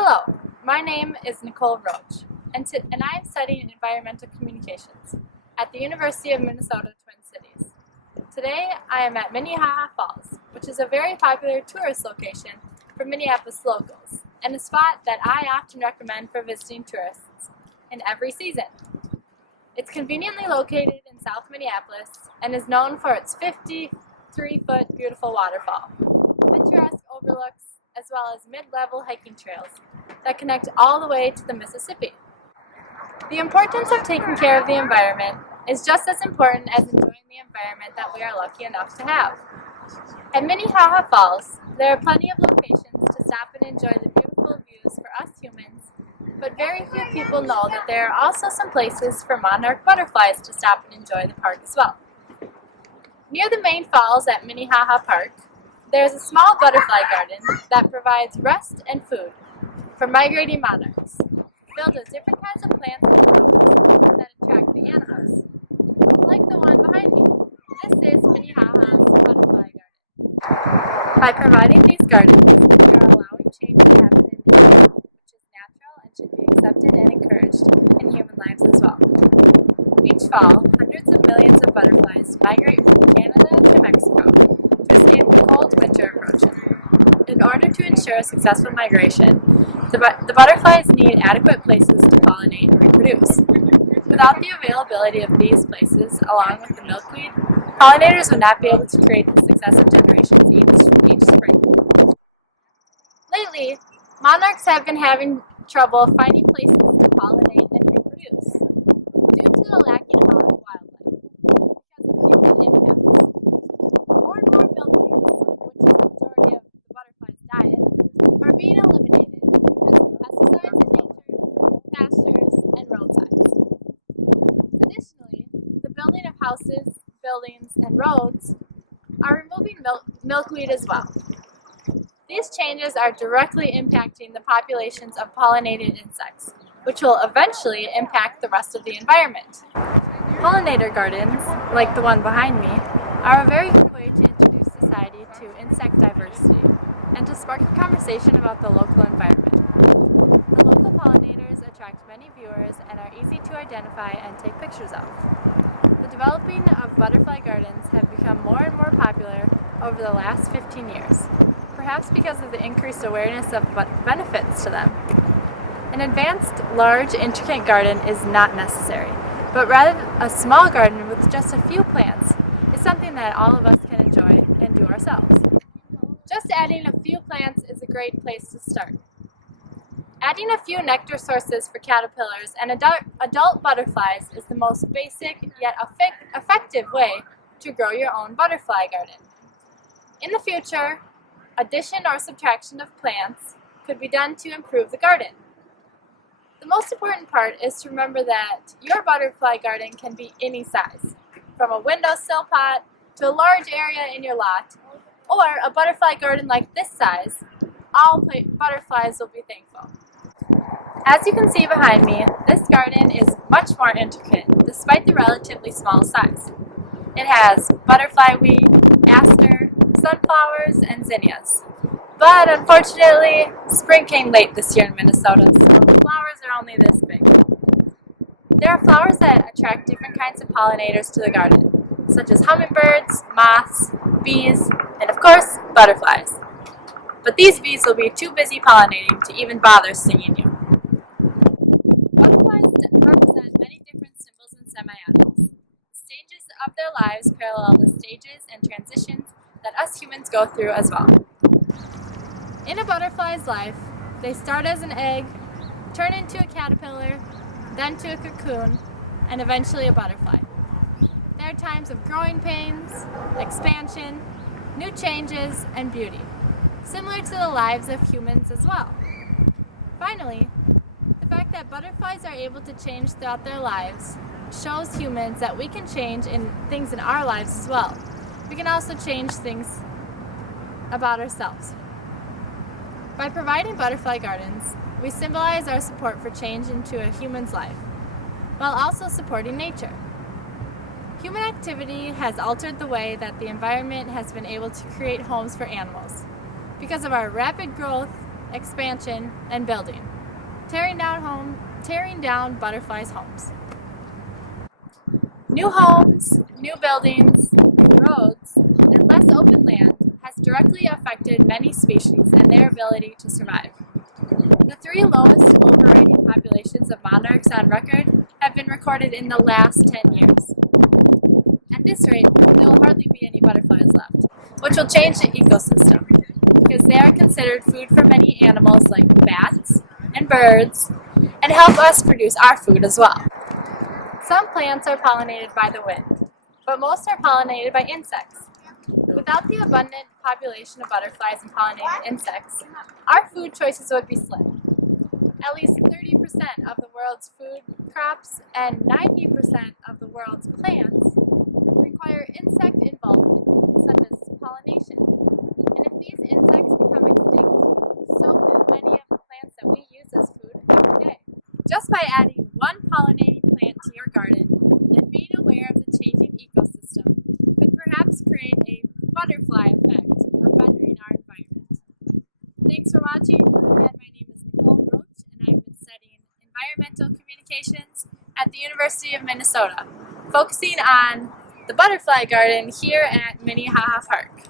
Hello, my name is Nicole Roach, and I am studying environmental communications at the University of Minnesota Twin Cities. Today, I am at Minnehaha Falls, which is a very popular tourist location for Minneapolis locals, and a spot that I often recommend for visiting tourists in every season. It's conveniently located in South Minneapolis and is known for its 53-foot beautiful waterfall, picturesque overlooks, as well as mid-level hiking trails that connect all the way to the Mississippi. The importance of taking care of the environment is just as important as enjoying the environment that we are lucky enough to have. At Minnehaha Falls, there are plenty of locations to stop and enjoy the beautiful views for us humans, but very few people know that there are also some places for monarch butterflies to stop and enjoy the park as well. Near the main falls at Minnehaha Park, there is a small butterfly garden that provides rest and food for migrating monarchs, filled with different kinds of plants and flowers that attract the animals, like the one behind me. This is Minnehaha's butterfly garden. By providing these gardens, we are allowing change to happen in nature, which is natural and should be accepted and encouraged in human lives as well. Each fall, hundreds of millions of butterflies migrate from Canada to Mexico to escape the cold winter approaching. In order to ensure successful migration, the butterflies need adequate places to pollinate and reproduce. Without the availability of these places, along with the milkweed, pollinators would not be able to create the successive generations each spring. Lately, monarchs have been having trouble finding places to pollinate and reproduce due to the lacking amount of wildlife because of human impacts. More and more milkweeds, which is the majority of the butterfly's diet, are being eliminated because of pesticides in nature, pastures, and roadsides. Additionally, the building of houses, buildings, and roads are removing milkweed as well. These changes are directly impacting the populations of pollinated insects, which will eventually impact the rest of the environment. Pollinator gardens, like the one behind me, are a very good way to introduce society to insect diversity and to spark a conversation about the local environment. The local pollinators attract many viewers and are easy to identify and take pictures of. The developing of butterfly gardens have become more and more popular over the last 15 years, perhaps because of the increased awareness of benefits to them. An advanced, large, intricate garden is not necessary, but rather a small garden with just a few plants is something that all of us can enjoy and do ourselves. Just adding a few plants is a great place to start. Adding a few nectar sources for caterpillars and adult butterflies is the most basic yet effective way to grow your own butterfly garden. In the future, addition or subtraction of plants could be done to improve the garden. The most important part is to remember that your butterfly garden can be any size, from a windowsill pot to a large area in your lot, or a butterfly garden like this size. All butterflies will be thankful. As you can see behind me, this garden is much more intricate despite the relatively small size. It has butterfly weed, aster, sunflowers, and zinnias. But unfortunately, spring came late this year in Minnesota, so the flowers are only this big. There are flowers that attract different kinds of pollinators to the garden, such as hummingbirds, moths, bees, and of course, butterflies. But these bees will be too busy pollinating to even bother stinging you. Butterflies represent many different symbols and semiotics. The stages of their lives parallel the stages and transitions that us humans go through as well. In a butterfly's life, they start as an egg, turn into a caterpillar, then to a cocoon, and eventually a butterfly. There are times of growing pains, expansion, new changes, and beauty, similar to the lives of humans as well. Finally, the fact that butterflies are able to change throughout their lives shows humans that we can change in things in our lives as well. We can also change things about ourselves. By providing butterfly gardens, we symbolize our support for change into a human's life, while also supporting nature. Human activity has altered the way that the environment has been able to create homes for animals. Because of our rapid growth, expansion, and building, tearing down butterflies' homes. New homes, new buildings, new roads, and less open land has directly affected many species and their ability to survive. The 3 lowest overriding populations of monarchs on record have been recorded in the last 10 years. At this rate, there will hardly be any butterflies left, which will change the ecosystem, because they are considered food for many animals like bats and birds, and help us produce our food as well. Some plants are pollinated by the wind, but most are pollinated by insects. Without the abundant population of butterflies and pollinated insects, our food choices would be slim. At least 30% of the world's food crops and 90% of the world's plants require insect involvement, such as pollination. And if these insects become extinct, so will many of the plants that we use as food every day. Just by adding one pollinating plant to your garden and being aware of the changing ecosystem could perhaps create a butterfly effect of bettering our environment. Thanks for watching. Again, my name is Nicole Roach, and I've been studying environmental communications at the University of Minnesota, focusing on the butterfly garden here at Minnehaha Park.